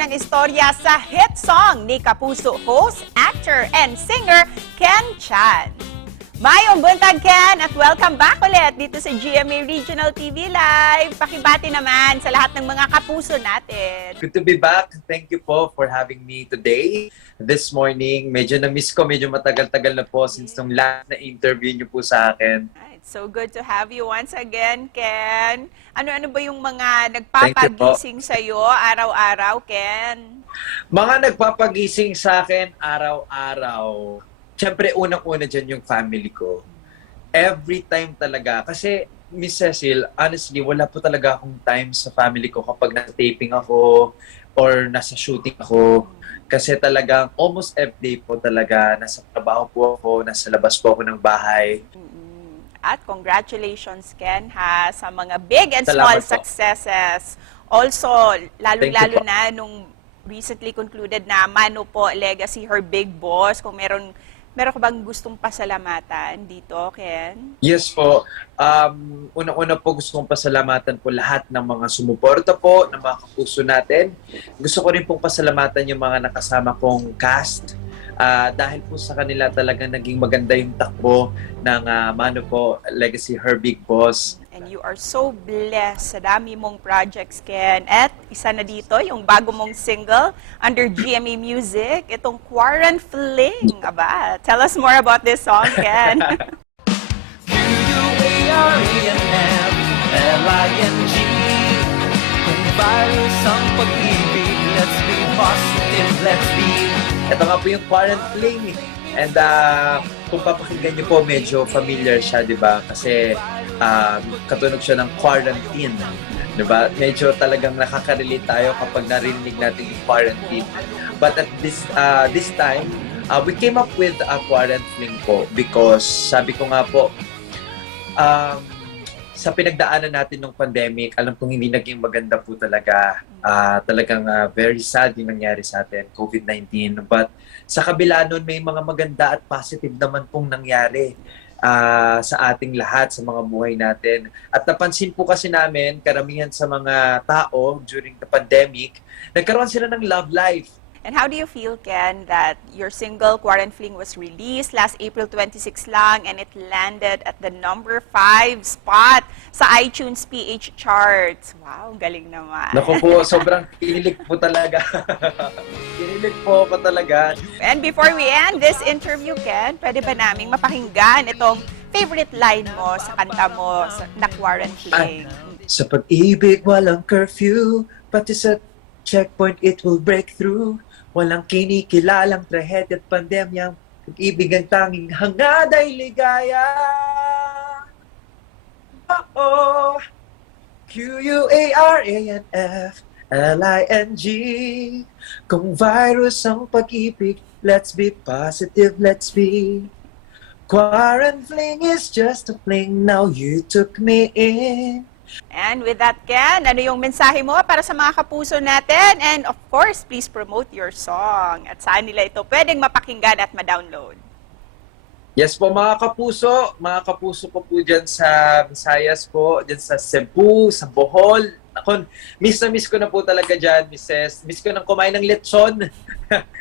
ng istorya sa hit song ni Kapuso host, actor, and singer Ken Chan. Mayong buntag, Ken, at welcome back ulit dito sa GMA Regional TV Live. Pakibati naman sa lahat ng mga kapuso natin. Good to be back. Thank you po for having me today. This morning, medyo na-miss ko, medyo matagal-tagal na po since nung last na interview niyo po sa akin. It's so good to have you once again, Ken. Ano-ano ba yung mga nagpapagising sa'yo araw-araw, Ken? Mga nagpapagising sa akin araw-araw. Siyempre, unang-una dyan yung family ko. Every time talaga. Kasi, Miss Cecil, honestly, wala po talaga akong time sa family ko kapag nasa taping ako or nasa shooting ako. Kasi talagang almost every day po talaga, nasa trabaho po ako, nasa labas po ako ng bahay. At congratulations, Ken, ha, sa mga big and Salamat small po. successes. Also, lalo-lalo na nung recently concluded na Mano po Legacy, her big boss. Kung meron ka bang gustong pasalamatan dito, Ken? Yes po. Unang-una po gusto kong pasalamatan po lahat ng mga sumuporta po, ng mga kapuso natin. Gusto ko rin pong pasalamatan yung mga nakasama kong cast. Dahil po sa kanila talaga naging maganda yung takbo ng Mano po Legacy, her big boss. And you are so blessed sa dami mong projects, Ken. At isa na dito, yung bago mong single under GMA Music, itong Quarant Fling. Aba, tell us more about this song, Ken. Q-U-A-R-E-N-F-L-I-N-G Kung virus ang pag-ibig, let's be positive, let's be. Ito nga po yung Quarant Fling. And kung papakinggan niyo po, medyo familiar siya, di ba? Kasi katunog siya ng quarantine. Di ba? Medyo talagang nakaka-relate tayo kapag narinig natin yung quarantine. But at this time, we came up with a Quarant Fling po because sabi ko nga po, sa pinagdaanan natin ng pandemic, alam kong hindi naging maganda po talaga. Talagang very sad yung nangyari sa atin, COVID-19. But sa kabila nun, may mga maganda at positive naman pong nangyari sa ating lahat, sa mga buhay natin. At napansin po kasi namin, karamihan sa mga tao during the pandemic, nagkaroon sila ng love life. And how do you feel, Ken, that your single Quarant Fling was released last April 26 lang and it landed at the number 5 spot sa iTunes PH charts? Wow, galing naman. Naku po, sobrang kinilig po talaga. Kinilig po ako talaga. And before we end this interview, Ken, pwede ba naming mapakinggan itong favorite line mo sa kanta mo na Quarant Fling? Sa pag-ibig, walang curfew, pati sa checkpoint, it will break through. Walang kinikilalang trahedya at pandemyang pag-ibig ang tanging hangad ay ligaya. Oh, Q-U-A-R-A-N-F-L-I-N-G Kung virus ang pag-ibig, let's be positive, let's be. Quarant Fling is just a fling, now you took me in. And with that, Ken, ano yung mensahe mo para sa mga kapuso natin? And of course, please promote your song. At saan nila ito pwedeng mapakinggan at ma-download? Yes po mga kapuso ko po dyan sa Visayas po, dyan sa Cebu, sa Bohol. Ako, miss na miss ko na po talaga dyan, Mrs. Miss ko nang kumain ng lechon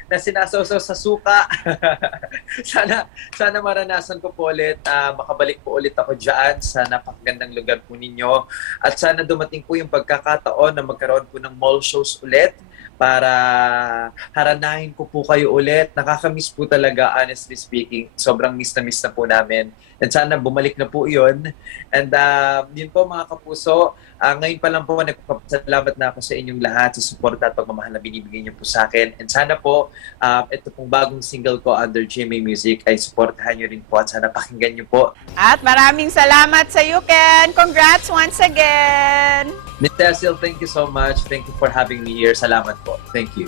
na sinasawsaw sa suka. sana maranasan ko po ulit, makabalik po ulit ako dyan sa napakagandang lugar po ninyo. At sana dumating po yung pagkakataon na magkaroon po ng mall shows ulit para haranahin ko po kayo ulit. Nakakamiss po talaga, honestly speaking. Sobrang miss na po namin. And sana bumalik na po yun. And yun po mga kapuso, ngayon pa lang po nagpapasalamat na ako sa inyong lahat sa suporta at pagmamahal na binibigay niyo po sa akin. And sana po, ito pong bagong single ko under GMA Music ay suportahan niyo rin po at sana pakinggan niyo po. At maraming salamat sa iyo, Ken. Congrats once again. Miss Cecil, thank you so much. Thank you for having me here. Salamat po. Thank you.